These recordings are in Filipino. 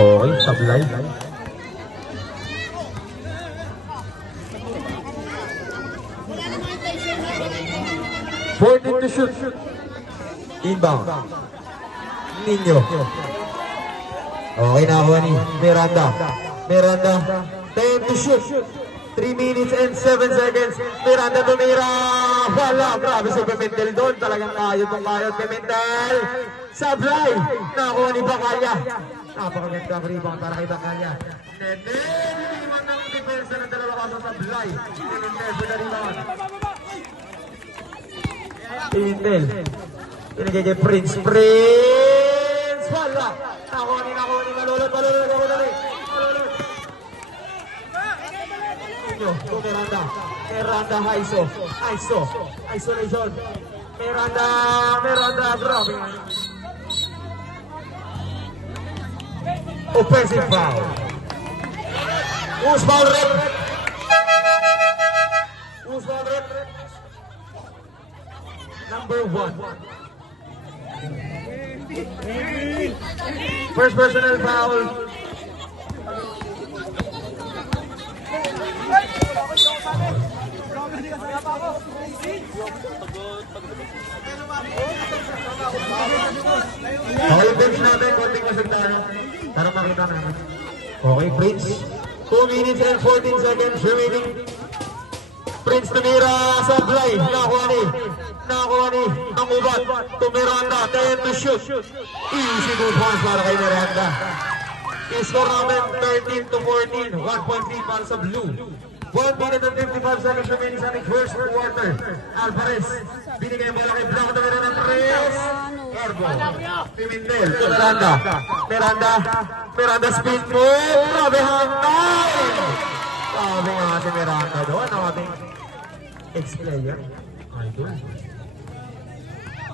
Okay, sablay. Fourteen to shoot. Inbound. Ninyo. Okay na ako ni Miranda. Miranda. 10 to shoot. 3 minutes and 7 seconds. Miranda tumira. Wala. Grabe si Pimentel doon. Talagang kaya itong kayot. Pimentel. Sablay. Nakuha ni Bacalla. Napakaganda ang rebound para kay Bacalla. Nene. Niliwan ng depensa ng dalawa kaso Sablay. Pimentel sa rebound. Pimentel. Pinigay kay Prince. Prince. Wala. Nakuha ni Malulot. Malulot. Miranda. Miranda Haiso. Isolation. Miranda. Grabe. Offensive foul. Who's foul red? Number 1. First personal foul. Okay, bench natin, konting kasagdano para makita namin. Okay, Prince. 2 minutes and 14 seconds remaining. Prince tumira sa Sablay. Nakuha ni ang ubat. To Miranda, 10 to shoot. Easy good ones para kay Miranda. I-score namin 13 to 14. 1.3 para sa Blue. 1 minute and 55 seconds remaining sa ating first quarter. Alvarez, binigay mo lang kay Blanco na meron ng 3. Ergo, Pimentel, Miranda spin move. Grabe hanggang. Grabe nga si Miranda doon. Ang ating ex-player. Idol.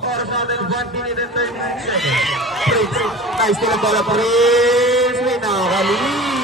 Oras natin 1 minute and 39 seconds. Prince, nice to lang pala Prince. May nakakalimutan.